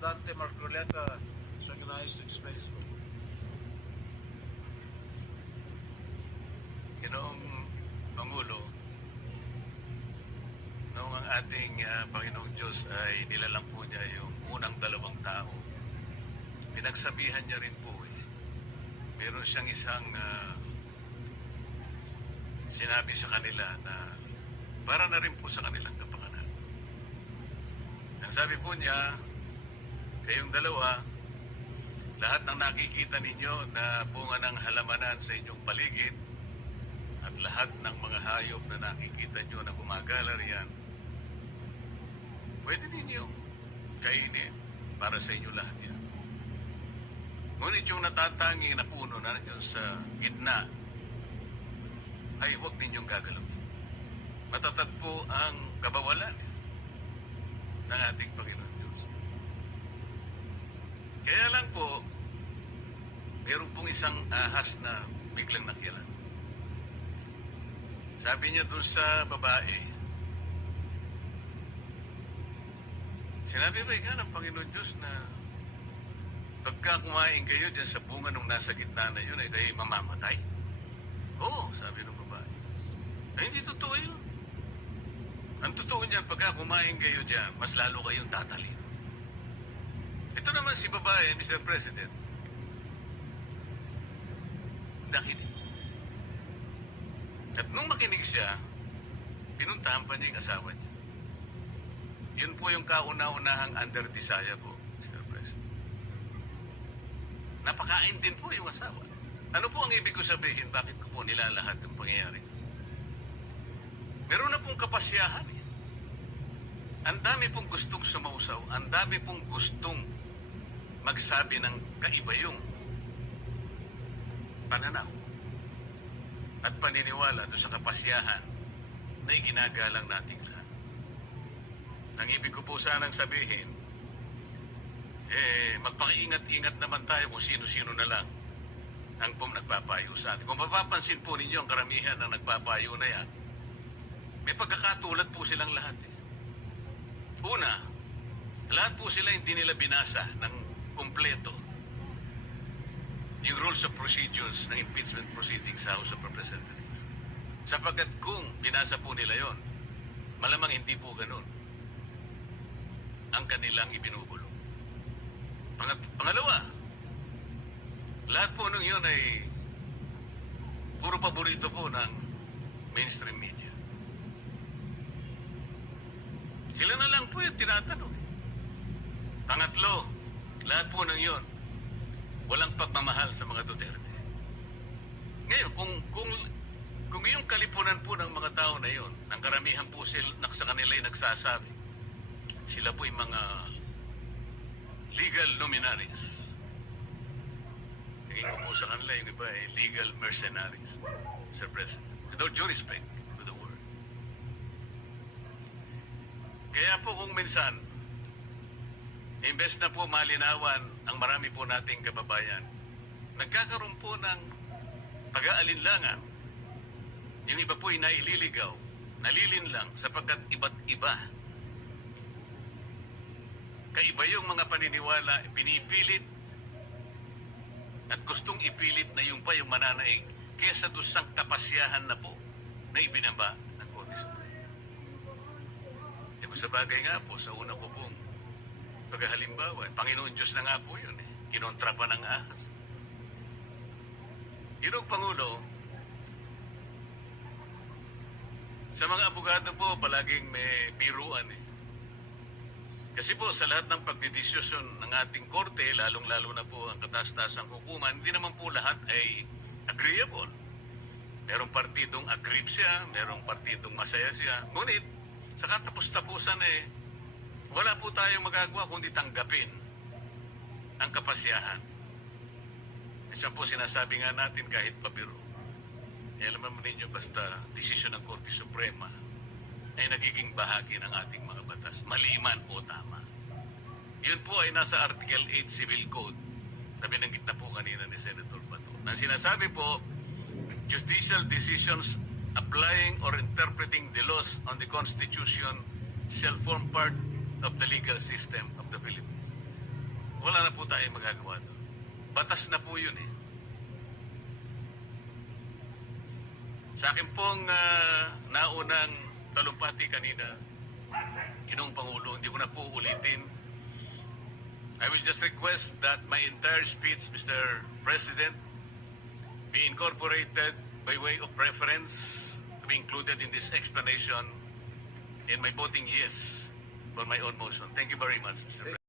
Dante Marcoleta is recognized to explain his vote. Ginoong Pangulo, noong ang ating ah, Panginoong Diyos ay nilalang po niya yung unang dalawang tao, pinagsabihan niya rin po eh. Meron siyang isang ah, sinabi sa kanila na para na rin po sa kanilang kapakanan. Ang sabi po niya, kayong dalawa, lahat ng nakikita ninyo na bunga ng halamanan sa inyong paligid, at lahat ng mga hayop na nakikita nyo na gumagala riyan, pwede ninyo kainin para sa inyo lahat yan. Ngunit yung natatangi na puno na nandiyan sa gitna, ay huwag ninyong gagalaw. Matatag po ang kabawalan ng ating Panginoon. Kaya lang po, meron pong isang ahas na biglang nakialam. Sabi niya dun sa babae, sinabi ba ikaw ng Panginoon Diyos na pagka kumain kayo dyan sa bunga nung nasa gitna na yun, ay kayo mamamatay? Oo, sabi ng babae. Ay, hindi totoo yun. Ang totoo niyan, pagka kumain kayo dyan, mas lalo kayong tatalin. Ito naman si babae, Mr. President. Nakinig. At nung makinig siya, pinuntahan pa niya yung asawa niya. Yun po yung kauna-unahang under desire ko, Mr. President. Napakain din po yung asawa. Ano po ang ibig ko sabihin? Bakit ko po nilalahat yung pangyayari? Meron na pong kapasyahan. Ang dami pong gustong sumausaw. Ang dami pong gustong magsabi ng kaiba yung pananaw at paniniwala doon sa kapasyahan na iginagalang nating lahat. Ang ibig ko po sanang sabihin, eh, magpakiingat-ingat naman tayo kung sino-sino na lang ang pong nagpapayo sa atin. Kung mapapansin po ninyo ang karamihan ng nagpapayo na yan, may pagkakatulad po silang lahat. Eh. Una, lahat po sila hindi nila binasa ng kumpleto yung rules of procedures ng impeachment proceedings sa House of Representatives. Sapagkat kung binasa po nila yon, malamang hindi po ganun ang kanilang ibinubulong. Pangat pangalawa, lahat po nung yun ay puro paborito po ng mainstream media. Sila na lang po yung tinatanong. Pangatlo, lahat po ng yun, walang pagmamahal sa mga Duterte. Ngayon, kung, kung, kung yung kalipunan po ng mga tao na yun, ang karamihan po sila, sa kanila ay nagsasabi, sila po yung mga legal luminaries. Tingin ko po sa kanila, yung iba ay legal mercenaries, Mr. President. With all due respect to the word. Kaya po kung minsan, imbes na po malinawan ang marami po nating kababayan, nagkakaroon po ng pag-aalinlangan. Yung iba po ay naililigaw, nalilinlang sapagkat iba't iba. Kaiba yung mga paniniwala, pinipilit at gustong ipilit na yung pa yung mananaig kesa doon sa kapasyahan na po na ibinaba ng Korte Suprema. E sa bagay nga po, sa una po paghalimbawa, eh, Panginoon Diyos na nga po yun eh. Kinontra pa ng ahas. Yun ang Pangulo, sa mga abogado po, palaging may biruan eh. Kasi po sa lahat ng pagdidiskusyon ng ating korte, lalong-lalo na po ang kataas-taasang hukuman, hindi naman po lahat ay agreeable. Merong partidong agree siya, merong partidong masaya siya. Ngunit, sa katapos-tapusan eh, wala po tayong magagawa kundi tanggapin ang kapasyahan. Isa po sinasabi nga natin kahit pabiro. Eh, alam naman ninyo basta desisyon ng Korte Suprema ay nagiging bahagi ng ating mga batas. Maliman o tama. Yun po ay nasa Article 8 Civil Code na binanggit na po kanina ni Senator Bato. Nang sinasabi po, judicial decisions applying or interpreting the laws on the Constitution shall form part of the legal system of the Philippines. wala na po tayong magagawa doon. Batas na po yun eh. Sa akin pong ah, naunang talumpati kanina, Ginoong Pangulo, hindi ko na po ulitin. I will just request that my entire speech, Mr. President, be incorporated by way of preference to be included in this explanation in my voting yes for my own motion. Thank you very much, Mr. President.